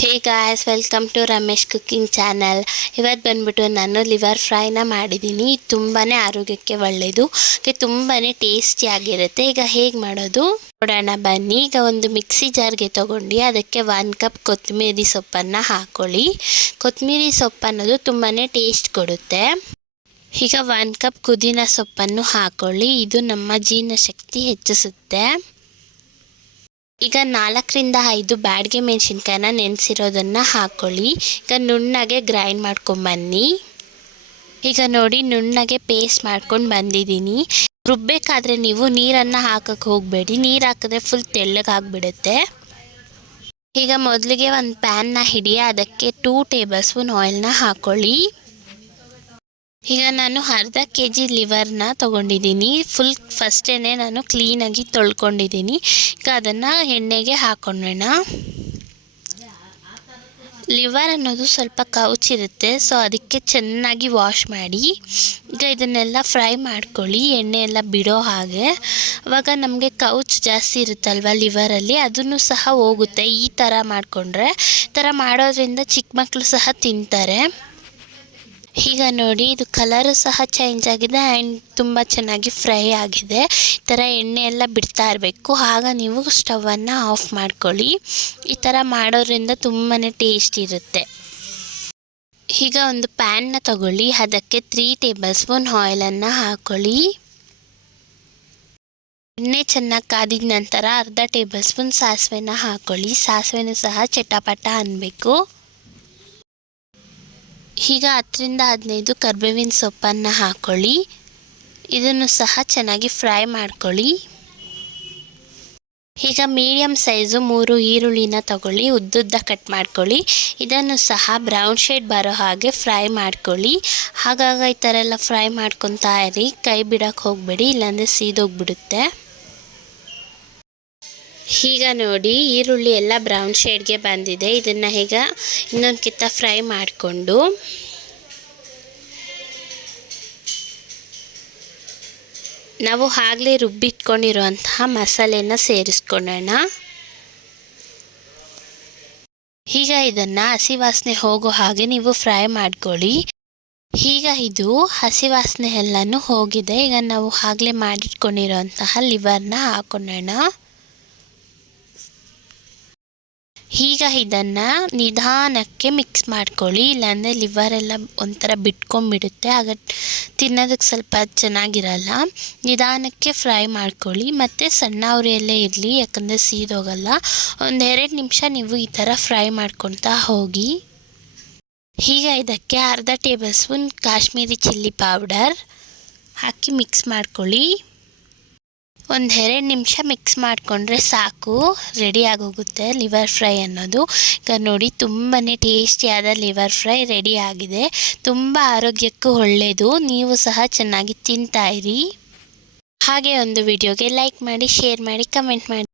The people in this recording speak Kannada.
Hey guys, welcome to Ramesh cooking channel. ಇವತ್ತು ಬಂದ್ಬಿಟ್ಟು ನಾನು ಲಿವರ್ ಫ್ರೈನ ಮಾಡಿದ್ದೀನಿ. ತುಂಬಾ ಆರೋಗ್ಯಕ್ಕೆ ಒಳ್ಳೆಯದು, ತುಂಬಾ ಟೇಸ್ಟಿಯಾಗಿರುತ್ತೆ. ಈಗ ಹೇಗೆ ಮಾಡೋದು ನೋಡೋಣ ಬನ್ನಿ. ಈಗ ಒಂದು ಮಿಕ್ಸಿ ಜಾರ್ಗೆ ತೊಗೊಂಡು ಅದಕ್ಕೆ 1 ಕಪ್ ಕೊತ್ತಂಬರಿ ಸೊಪ್ಪನ್ನು ಹಾಕ್ಕೊಳ್ಳಿ. ಕೊತ್ತಂಬರಿ ಸೊಪ್ಪು ಅನ್ನೋದು ತುಂಬಾ ಟೇಸ್ಟ್ ಕೊಡುತ್ತೆ. ಈಗ 1 ಕಪ್ ಪುದೀನ ಸೊಪ್ಪನ್ನು ಹಾಕ್ಕೊಳ್ಳಿ. ಇದು ನಮ್ಮ ಜೀರ್ಣಶಕ್ತಿ ಹೆಚ್ಚಿಸುತ್ತೆ. ಈಗ 4ರಿಂದ 5 ಬ್ಯಾಡಗೆ ಮೆಣಸಿನ್ಕಾಯಿನ ನೆನೆಸಿರೋದನ್ನು ಹಾಕ್ಕೊಳ್ಳಿ. ಈಗ ನುಣ್ಣಗೆ ಗ್ರೈಂಡ್ ಮಾಡ್ಕೊಂಬನ್ನಿ. ಈಗ ನೋಡಿ, ನುಣ್ಣಗೆ ಪೇಸ್ಟ್ ಮಾಡ್ಕೊಂಡು ಬಂದಿದ್ದೀನಿ. ರುಬ್ಬಬೇಕಾದ್ರೆ ನೀವು ನೀರನ್ನು ಹಾಕಕ್ಕೆ ಹೋಗಬೇಡಿ. ನೀರು ಹಾಕಿದ್ರೆ ಫುಲ್ ತೆಳ್ಳಗಾಗ್ಬಿಡುತ್ತೆ. ಈಗ ಮೊದಲಿಗೆ ಒಂದು ಪ್ಯಾನ್ನ ಹಿಡಿಯ, ಅದಕ್ಕೆ 2 ಟೇಬಲ್ ಸ್ಪೂನ್ ಆಯಿಲ್ನ ಹಾಕ್ಕೊಳ್ಳಿ. ಈಗ ನಾನು ಅರ್ಧ kg ಲಿವರ್ನ ತೊಗೊಂಡಿದ್ದೀನಿ. ಫಸ್ಟೇ ನಾನು ಕ್ಲೀನಾಗಿ ತೊಳ್ಕೊಂಡಿದ್ದೀನಿ. ಈಗ ಅದನ್ನು ಎಣ್ಣೆಗೆ ಹಾಕೊಳ್ಳೋಣ. ಲಿವರ್ ಅನ್ನೋದು ಸ್ವಲ್ಪ ಕವುಚಿರುತ್ತೆ, ಸೊ ಅದಕ್ಕೆ ಚೆನ್ನಾಗಿ ವಾಶ್ ಮಾಡಿ. ಈಗ ಇದನ್ನೆಲ್ಲ ಫ್ರೈ ಮಾಡ್ಕೊಳ್ಳಿ, ಎಣ್ಣೆ ಎಲ್ಲ ಬಿಡೋ ಹಾಗೆ. ಆವಾಗ ನಮಗೆ ಕವುಚ್ ಜಾಸ್ತಿ ಇರುತ್ತಲ್ವ ಲಿವರಲ್ಲಿ, ಅದನ್ನು ಸಹ ಹೋಗುತ್ತೆ. ಈ ಥರ ಮಾಡಿಕೊಂಡ್ರೆ, ಈ ಥರ ಮಾಡೋದ್ರಿಂದ ಚಿಕ್ಕ ಮಕ್ಕಳು ಸಹ ತಿಂತಾರೆ. ಈಗ ನೋಡಿ, ಇದು ಕಲರು ಸಹ ಚೇಂಜ್ ಆಗಿದೆ ಆ್ಯಂಡ್ ತುಂಬ ಚೆನ್ನಾಗಿ ಫ್ರೈ ಆಗಿದೆ. ಈ ಥರ ಎಣ್ಣೆ ಎಲ್ಲ ಬಿಡ್ತಾ ಇರಬೇಕು, ಆಗ ನೀವು ಸ್ಟವನ್ನು ಆಫ್ ಮಾಡ್ಕೊಳ್ಳಿ. ಈ ಥರ ಮಾಡೋದ್ರಿಂದ ತುಂಬಾ ಟೇಸ್ಟ್ ಇರುತ್ತೆ. ಈಗ ಒಂದು ಪ್ಯಾನ್ನ ತಗೊಳ್ಳಿ, ಅದಕ್ಕೆ 3 ಟೇಬಲ್ ಸ್ಪೂನ್ ಆಯಿಲನ್ನು ಹಾಕ್ಕೊಳ್ಳಿ. ಎಣ್ಣೆ ಚೆನ್ನಾಗಿ ಕಾದಿದ ನಂತರ ಅರ್ಧ ಟೇಬಲ್ ಸ್ಪೂನ್ ಸಾಸಿವೆನ ಹಾಕ್ಕೊಳ್ಳಿ. ಸಾಸಿವೆನೂ ಸಹ ಚಟಪಟ ಅನ್ನಬೇಕು. ಈಗ 10ರಿಂದ 15 ಕರಿಬೇವಿನ ಸೊಪ್ಪನ್ನು ಹಾಕ್ಕೊಳ್ಳಿ. ಇದನ್ನು ಸಹ ಚೆನ್ನಾಗಿ ಫ್ರೈ ಮಾಡ್ಕೊಳ್ಳಿ. ಈಗ ಮೀಡಿಯಮ್ ಸೈಜು 3 ಈರುಳ್ಳಿನ ತಗೊಳ್ಳಿ, ಉದ್ದುದ್ದ ಕಟ್ ಮಾಡ್ಕೊಳ್ಳಿ. ಇದನ್ನು ಸಹ ಬ್ರೌನ್ ಶೇಡ್ ಬರೋ ಹಾಗೆ ಫ್ರೈ ಮಾಡ್ಕೊಳ್ಳಿ. ಹಾಗಾಗಿ ಈ ಥರ ಎಲ್ಲ ಫ್ರೈ ಮಾಡ್ಕೊತಾ ಇರಿ, ಕೈ ಬಿಡೋಕ್ಕೆ ಹೋಗಬೇಡಿ, ಇಲ್ಲಾಂದರೆ ಸೀದೋಗ್ಬಿಡುತ್ತೆ. ಈಗ ನೋಡಿ, ಈರುಳ್ಳಿ ಎಲ್ಲ ಬ್ರೌನ್ ಶೇಡ್ಗೆ ಬಂದಿದೆ. ಇದನ್ನು ಈಗ ಇನ್ನೊಂದು ಕಿತ್ತ ಫ್ರೈ ಮಾಡಿಕೊಂಡು ನಾವು ಆಗಲೇ ರುಬ್ಬಿಟ್ಕೊಂಡಿರುವಂತಹ ಮಸಾಲೆನ ಸೇರಿಸ್ಕೊಳ್ಳೋಣ. ಈಗ ಇದನ್ನು ಹಸಿ ವಾಸನೆ ಹೋಗೋ ಹಾಗೆ ನೀವು ಫ್ರೈ ಮಾಡ್ಕೊಳ್ಳಿ. ಈಗ ಇದು ಹಸಿ ವಾಸನೆ ಎಲ್ಲನೂ ಹೋಗಿದೆ. ಈಗ ನಾವು ಆಗಲೇ ಮಾಡಿಟ್ಕೊಂಡಿರೋಂತಹ ಲಿವರ್ನ ಹಾಕೊಳ್ಳೋಣ. ಈಗ ಇದನ್ನು ನಿಧಾನಕ್ಕೆ ಮಿಕ್ಸ್ ಮಾಡ್ಕೊಳ್ಳಿ, ಇಲ್ಲಾಂದರೆ ಲಿವರೆಲ್ಲ ಒಂಥರ ಬಿಟ್ಕೊಂಡ್ಬಿಡುತ್ತೆ, ಆಗ ತಿನ್ನೋದಕ್ಕೆ ಸ್ವಲ್ಪ ಚೆನ್ನಾಗಿರಲ್ಲ. ನಿಧಾನಕ್ಕೆ ಫ್ರೈ ಮಾಡ್ಕೊಳ್ಳಿ, ಮತ್ತು ಸಣ್ಣ ಉರಿಯಲ್ಲೇ ಇರಲಿ, ಯಾಕಂದರೆ ಸೀದೋಗಲ್ಲ. 1-2 ನಿಮಿಷ ನೀವು ಈ ಥರ ಫ್ರೈ ಮಾಡ್ಕೊತಾ ಹೋಗಿ. ಈಗ ಇದಕ್ಕೆ ಅರ್ಧ tablespoon Kashmiri chilli powder ಹಾಕಿ ಮಿಕ್ಸ್ ಮಾಡ್ಕೊಳ್ಳಿ. 1-2 ನಿಮಿಷ ಮಿಕ್ಸ್ ಮಾಡಿಕೊಂಡ್ರೆ ಸಾಕು, ರೆಡಿ ಆಗೋಗುತ್ತೆ ಲಿವರ್ ಫ್ರೈ ಅನ್ನೋದು. ಈಗ ನೋಡಿ, ತುಂಬಾ ಟೇಸ್ಟಿಯಾದ ಲಿವರ್ ಫ್ರೈ ರೆಡಿ ಆಗಿದೆ. ತುಂಬ ಆರೋಗ್ಯಕ್ಕೂ ಒಳ್ಳೆಯದು. ನೀವು ಸಹ ಚೆನ್ನಾಗಿ ತಿಂತಾಯಿರಿ. ಹಾಗೆ ಒಂದು ವಿಡಿಯೋಗೆ ಲೈಕ್ ಮಾಡಿ, ಶೇರ್ ಮಾಡಿ, ಕಮೆಂಟ್ ಮಾಡಿ.